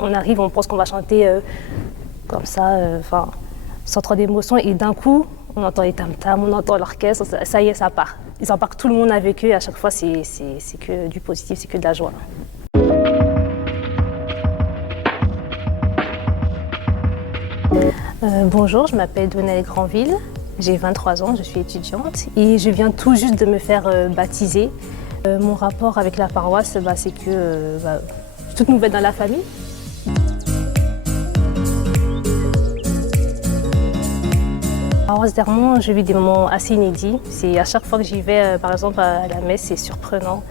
On arrive, on pense qu'on va chanter comme ça, sans trop d'émotion, et d'un coup, on entend les tam-tams, on entend l'orchestre, ça y est, ça part. Ils embarquent tout le monde avec eux, et à chaque fois, c'est que du positif, c'est que de la joie. Bonjour, je m'appelle Donnelle Granville, j'ai 23 ans, je suis étudiante et je viens tout juste de me faire baptiser. Mon rapport avec la paroisse, c'est que je suis toute nouvelle dans la famille. La paroisse d'Hermont, je vis des moments assez inédits. À chaque fois que j'y vais, par exemple à la messe, c'est surprenant.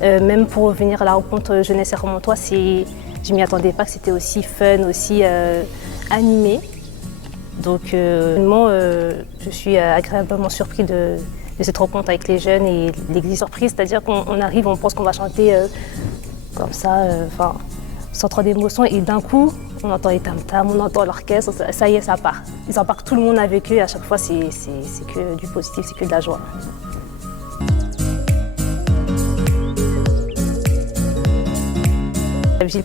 Même pour venir à la rencontre jeunesse hermontois, je m'y attendais pas que c'était aussi fun, aussi animé. Donc je suis agréablement surpris de cette rencontre avec les jeunes et l'église surprise, c'est-à-dire qu'on arrive, on pense qu'on va chanter comme ça, sans trop d'émotion, et d'un coup, on entend les tam-tams, on entend l'orchestre, ça y est, ça part. Ils embarquent tout le monde avec eux, et à chaque fois, c'est que du positif, c'est que de la joie. La vigile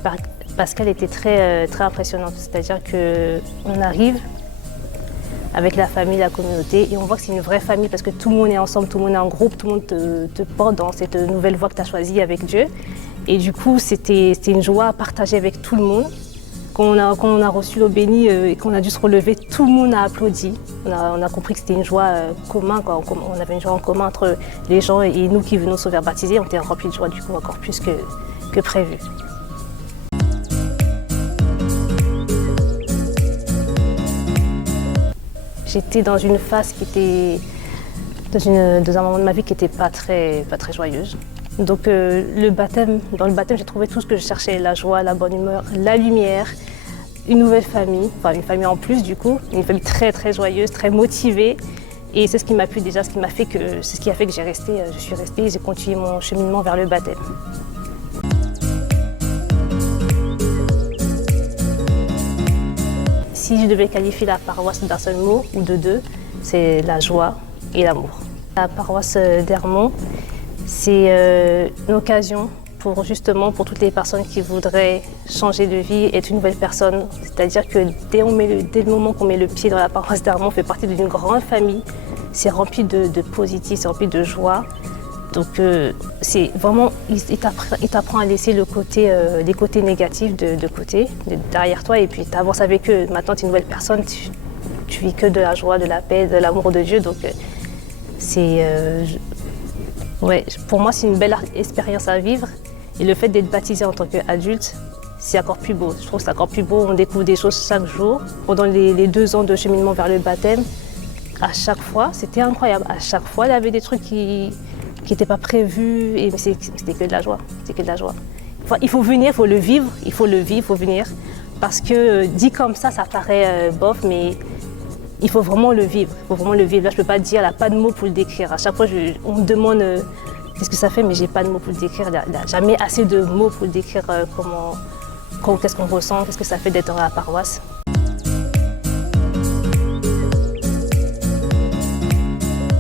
pascale était très impressionnante, c'est-à-dire qu'on arrive avec la famille, la communauté, et on voit que c'est une vraie famille parce que tout le monde est ensemble, tout le monde est en groupe, tout le monde te porte dans cette nouvelle voie que tu as choisie avec Dieu. Et du coup, c'était une joie à partager avec tout le monde. Quand on a reçu l'eau bénie et qu'on a dû se relever, tout le monde a applaudi. On a compris que c'était une joie commune, on avait une joie en commun entre les gens et nous qui venons se faire baptiser. On était remplis de joie, du coup, encore plus que prévu. J'étais dans une phase qui était, dans un moment de ma vie qui n'était pas très joyeuse. Donc dans le baptême, j'ai trouvé tout ce que je cherchais, la joie, la bonne humeur, la lumière, une nouvelle famille, une famille en plus du coup, une famille très joyeuse, très motivée. Et c'est ce qui m'a plu déjà, c'est ce qui a fait que je suis restée et j'ai continué mon cheminement vers le baptême. Si je devais qualifier la paroisse d'un seul mot ou de deux, c'est la joie et l'amour. La paroisse d'Hermont, c'est une occasion pour toutes les personnes qui voudraient changer de vie, être une nouvelle personne. C'est-à-dire que dès le moment qu'on met le pied dans la paroisse d'Hermont, on fait partie d'une grande famille. C'est rempli de positif, c'est rempli de joie. Donc c'est vraiment, il t'apprend à laisser les côtés négatifs derrière toi, et puis tu avances avec eux. Maintenant tu es une nouvelle personne, tu vis que de la joie, de la paix, de l'amour de Dieu. Donc pour moi c'est une belle expérience à vivre. Et le fait d'être baptisé en tant qu'adulte, c'est encore plus beau. Je trouve que c'est encore plus beau, on découvre des choses chaque jour. Pendant les 2 ans de cheminement vers le baptême, à chaque fois, c'était incroyable. À chaque fois, il y avait des trucs qui n'étaient pas prévus, et c'était que de la joie. C'était que de la joie. Il faut venir, il faut le vivre, il faut venir. Parce que dit comme ça paraît bof, mais il faut vraiment le vivre. Il faut vraiment le vivre. Là, je ne peux pas dire, il n'y a pas de mots pour le décrire. À chaque fois, on me demande qu'est-ce que ça fait, mais je n'ai pas de mots pour le décrire. Il n'y a jamais assez de mots pour le décrire qu'est-ce qu'on ressent, qu'est-ce que ça fait d'être à la paroisse.